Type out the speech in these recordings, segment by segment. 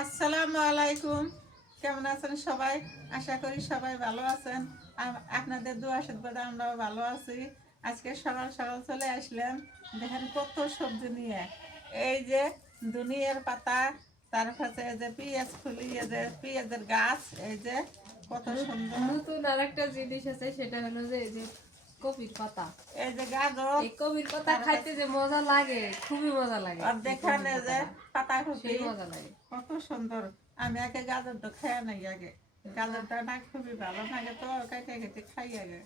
আসসালামু আলাইকুম। কেমন আছেন সবাই? আশা করি সবাই ভালো আছেন। আপনাদের দু আশীর্বাদে আমরাও ভালো আছি। আজকে সকাল সকাল চলে আসলাম। দেখেন কত সবজি নিয়ে। এই যে দুনিয়ার পাতা তারপরে এই যে পেঁয়াজ ফুলি, এই যে পেঁয়াজের গাছ, এই যে কত সুন্দর। নতুন আরেকটা জিনিস আছে, সেটা হলো যে এই যে কপির পাতা। এই যে গাজর। এই কপির পাতা খাইতে যে মজা লাগে খুবই মজা লাগে। আর দেখেন যে পাতা কপি। মজা লাগে। কত সুন্দর। আমি আগে গাজর তো খাই নাই আগে। গাজরটা না খুবই ভালো লাগে তো কেটে কেটে খাই আগে।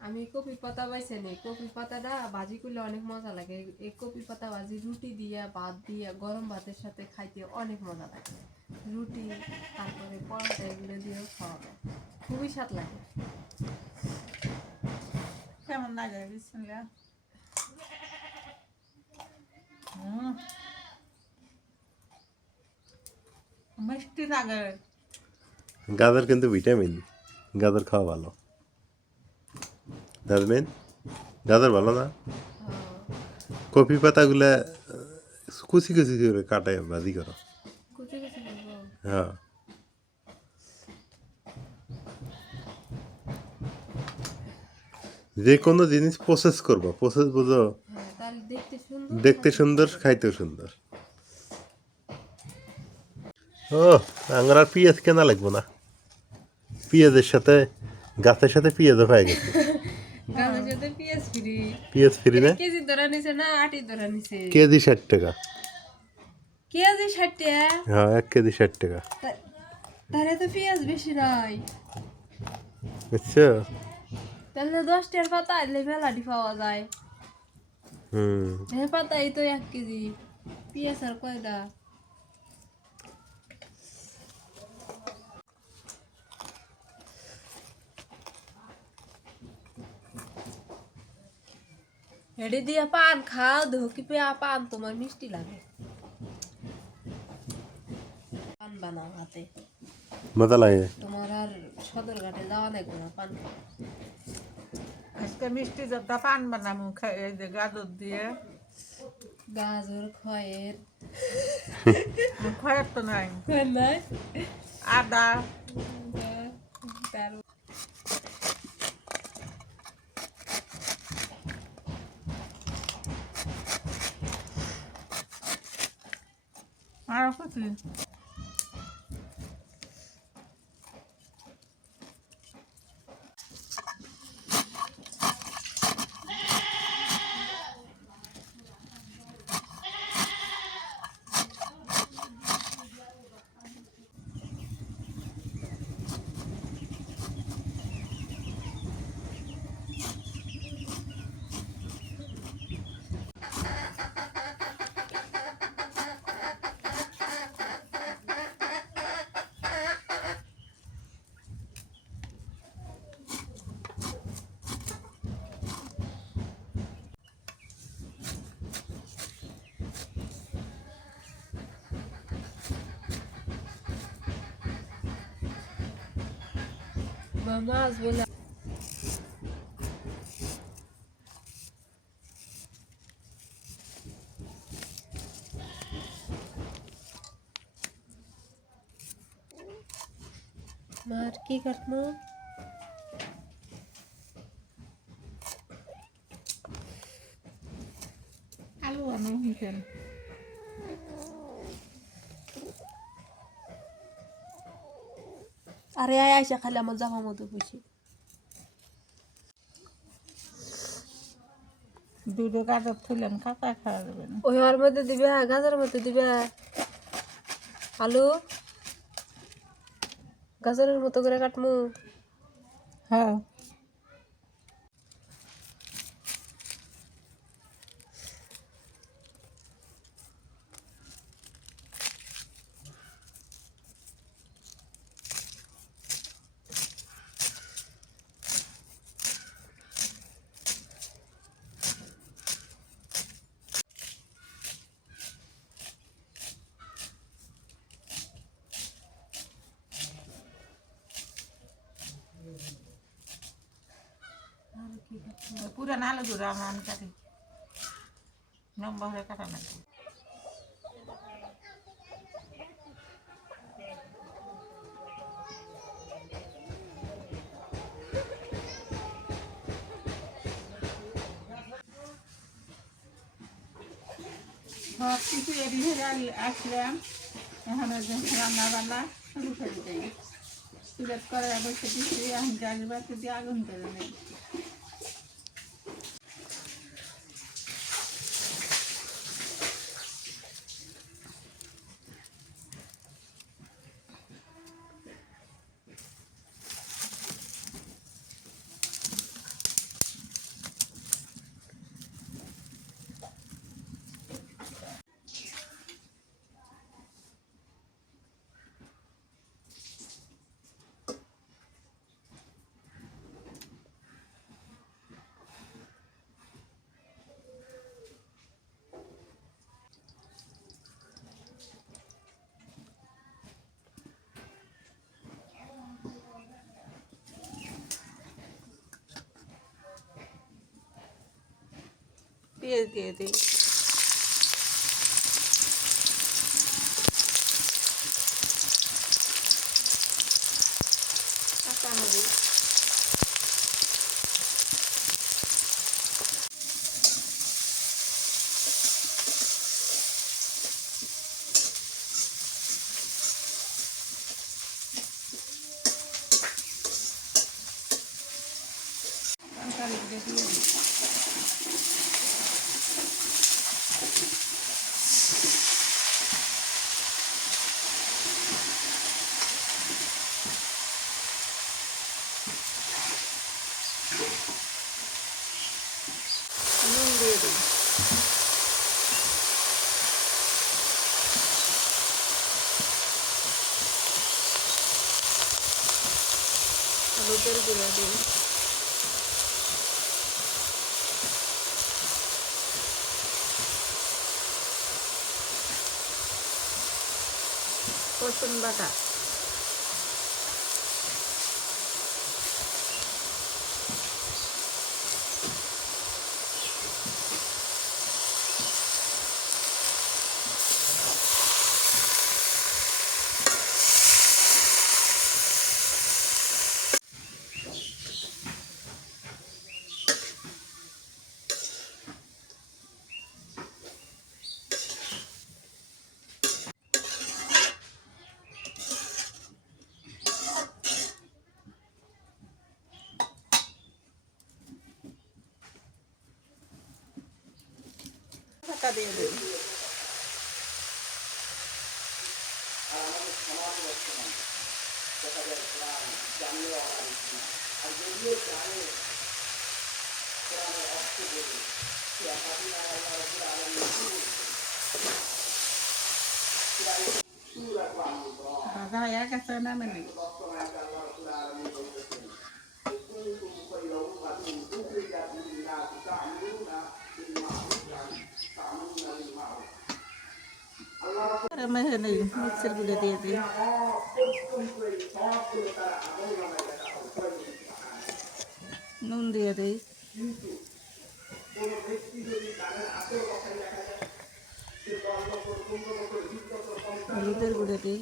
আমি কপি পাতা পাইছে নি। কপি পাতাটা ভাজি করলে অনেক মজা লাগে। এই- এই কপি পাতা ভাজি রুটি দিয়া ভাত দিয়া গরম ভাতের সাথে খাইতে অনেক মজা লাগে। রুটি তারপরে পরোটা এগুলো দিয়েও খাওয়া যায়। খুবই স্বাদ লাগে। কেমন লাগে বিসমিল্লাহ হুম। মিষ্টি লাগে গাজর কিন্তু ভিটামিন গাজর খাওয়া ভালো নাজমিন গাজর ভালো না কপি পাতাগুলা আহ, কুচি কুচি করে কাটায় ভাজি করো কুচি কুচি করব হ্যাঁ যে কোনো জিনিস প্রসেস করব প্রসেস বুঝো? দেখতে সুন্দর খাইতেও সুন্দর। ও আমার আর পেঁয়াজ কেনা লাগবো না? পেঁয়াজের সাথে গাছের সাথে পেঁয়াজও হয়ে গেছে। পেঁয়াজ ফ্রি। না? কেজি ধরা নিছে না আটি ধরা নিছে? কেজি ষাট টাকা। কেজি ষাট টাকা? হ্যাঁ এক কেজি ষাট টাকা। তাহলে তো পেঁয়াজ বেশি নাই বুঝছ? তাহলে দশ টাকার পাতা আনলে মেলাটি পাওয়া যায়। হুম। হ্যাঁ পাতা তো এক কেজি। পেঁয়াজ আর কয়টা হেডে দিয়া পান খাও দেখো কি পেয়া পান তোমার মিষ্টি লাগে। পান বানাও হাতে। মজা লাগে। তোমার আর সদরঘাটে যাওয়া লাগবে না পান। আজকে মিষ্টি যতটা পান বানাবো এই যে গাজর দিয়ে। গাজর খয়ের। খয়ের তো নাই। নাই? আদা। তার আর কিছু মামা আজ বলে মার কি কাটমো আরে আয় আইসা খালি আমার জামা মতো খুশি দুটো গাজর তুলেন কাঁচা খাওয়া যাবে না। ওই ওর মধ্যে দিবে গাজরের মধ্যে দিবে। আলু। গাজরের মতো করে কাটমু। হ্যাঁ। পুরা নালো জোড়া আমার আমি কাটি। নম্বরে কাটা না সব কিছু এদিকে আসলাম। এখন রান্না বান্না শুরু করে দেয় চুলের করে বসে দিচ্ছি এখন জাগিবার যদি আগুন করে নেই। y el ter grande né? Pusun মশলা দিয়ে দেব ভাজা হয়ে গেছে না মানে Thank you. নেই মিক্সার গুলে দিয়ে দিই। নুন দিয়ে দিই হলুদের গুঁড়ে দিই।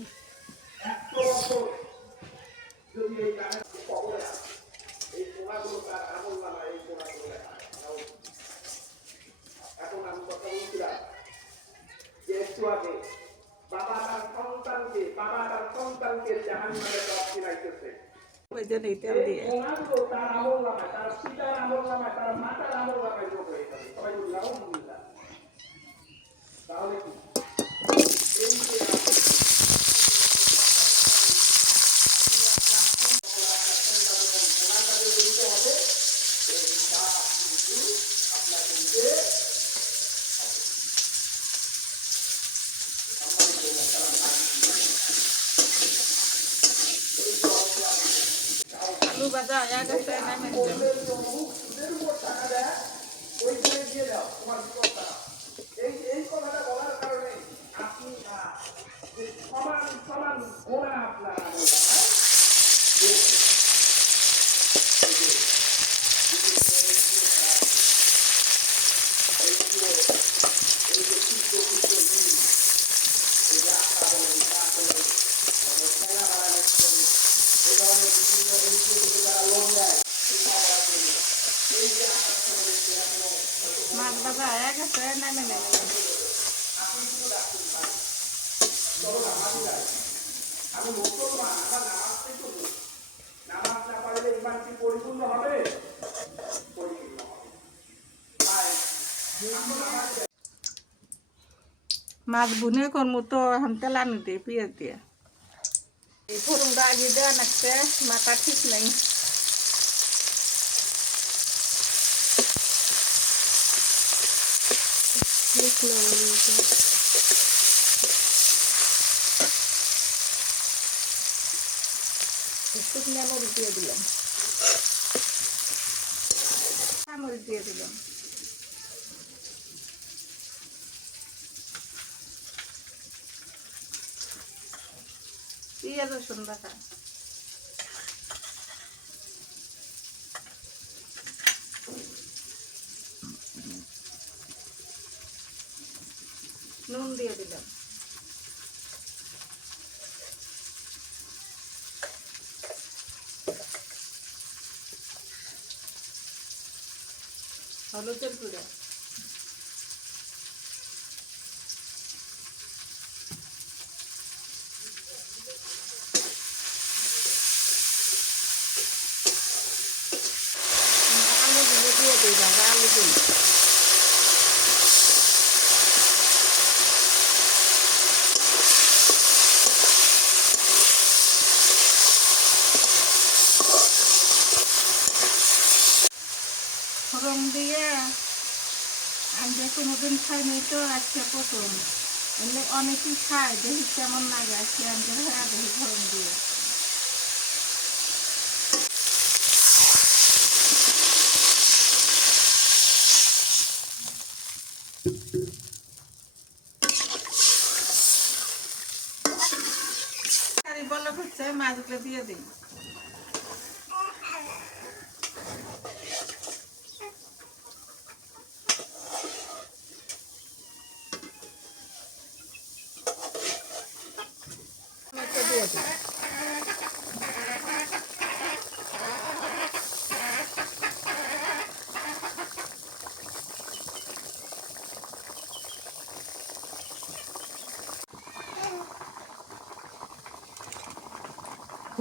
জন্য ইতাম দিয়ে। তাহলে বাজা এক আছে সমান সমান ওরা আপনারা माज बुने कर्मो तो हम तला नहीं दे पिया दिए फुरुंगा आगे दे नक्से माता ठीक नहीं শুকনো মরিচ দিয়ে দিলাম মরিচ দিয়ে দিলাম পেঁয়াজ রসুন বাটা। নুন দিয়ে দিলাম। হলুদের গুঁড়া। আলু দিয়ে বাবা আলু দিই ফোড়ন দিয়ে আমি যে কোনোদিন খাইনি তো আজকে প্রথম। এমনি অনেকেই খায়, দেখি কেমন লাগে আজকে আমি হ্যাঁ দেখি ফোড়ন দিয়ে। বলক হচ্ছে, মাছগুলো দিয়ে দিই টমেটো দিয়ে দিই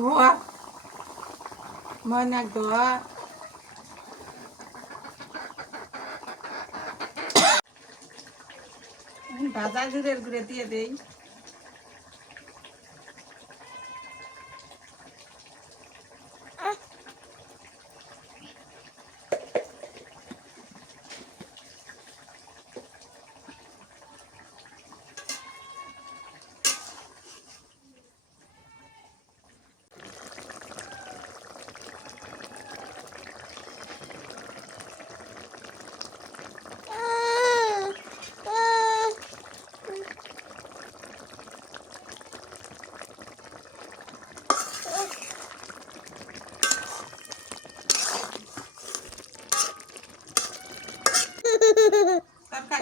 ধোয়া ময়নাক ধোয়া ভাজা জিরের গুঁড়ে দিয়ে দেই তরকারি হয়ে গেছে নামে নেই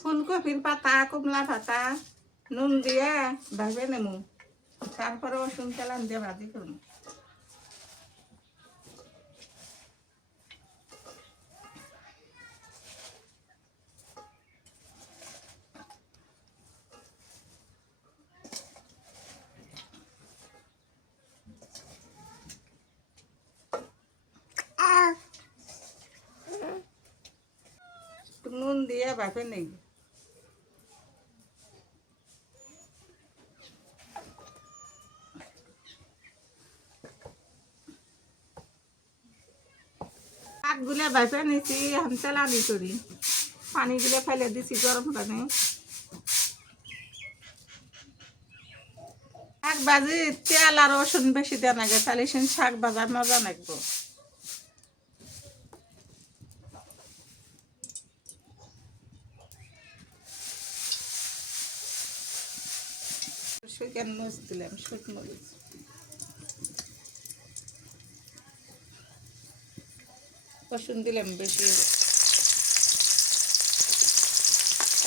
ফুলকপির পাতা কমলা পাতা নুন দিয়ে ভাজে নেমু। তারপরে রসুন তেলান দিয়ে ভাজি করব। ভাপে নেই শাকগুলো ভাপে নিছি আমি তেলানি করি। পানিগুলো ফেলে দিছি গরম পানি শাক ভাজি তেল আর রসুন বেশি দেওয়া লাগে তাহলে শাক ভাজার মজা লাগবো শুকান মরিচ দিলাম? শুক মরিচ। রসুন দিলাম বেশি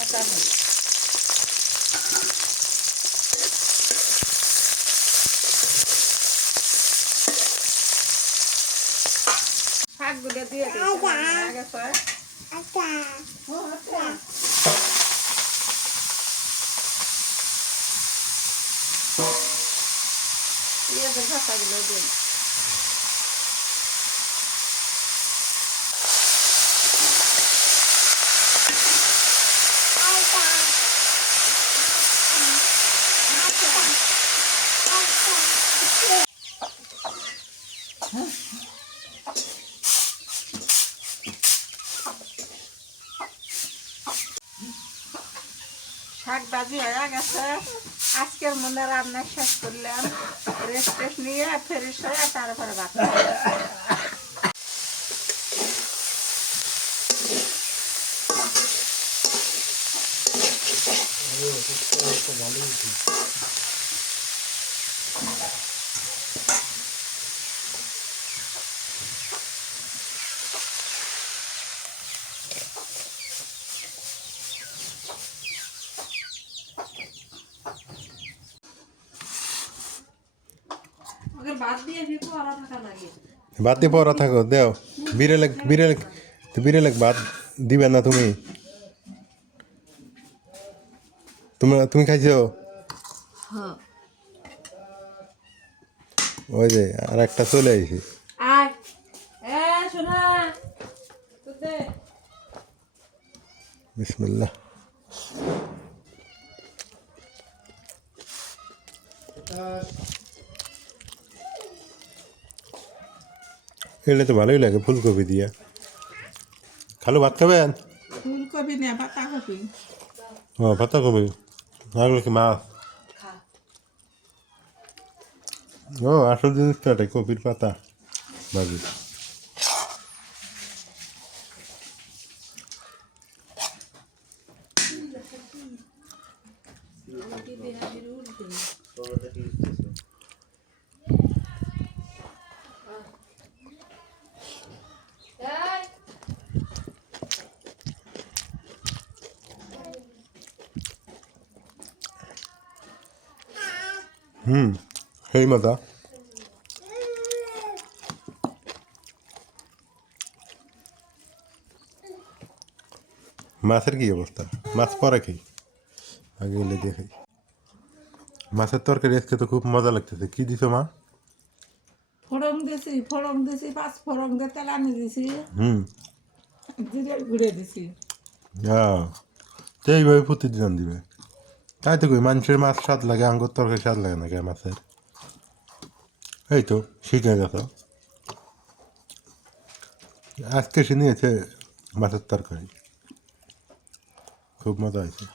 চামচ শাকগুলো দিয়ে হয়ে। আচ্ছা। ভাষাগুলো দিন শাক ভাজি হয়ে গেছে আজকের মনে রান্না শেষ করলাম রেস্ট টেস্ট নিয়ে ফ্রেশ হয়ে তারপরে ভাত খাব। বাদ দিয়ে পড়া থাকো দেও। বিড়ালে বিড়ালে বিড়ালে বাদ দিবে না তুমি। তোমরা তুমি খাইছো? হ্যাঁ। ওই যে আর একটা চলে আইছি। বিসমিল্লাহ। এলে তো ভালোই লাগে ফুলকপি দিয়া খালু ভাত খাবেন ফুলকপি নিয়ে পাতা কপি ও পাতা কপি আর কি মাছ খা ও আসল জিনিসটা এটাই কপির পাতা ভাজি এই হুম সেই মজা মাছের কি অবস্থা? মাছ পরে খাই। আগে এলে দিয়ে খাই মাছের তরকারি আজকে তো খুব মজা লাগতেছে। কি দিছো মা? ফোড়ন দিছি ফোড়ন দিছি পাঁচ ফোড়ন দিয়ে তেলানি দিছি। হুম। জিরে গুঁড়ে দিছি। হ্যাঁ। তো এইভাবে প্রতিদিন দিবে। তাই তো কই মানুষের মাছ স্বাদ লাগে আঙ্গুর তরকারি স্বাদ লাগে না কে মাছের? এই তো শিখে দেখো। আজকে সে নিয়েছে মাছের তরকারি খুব মজা হয়েছে।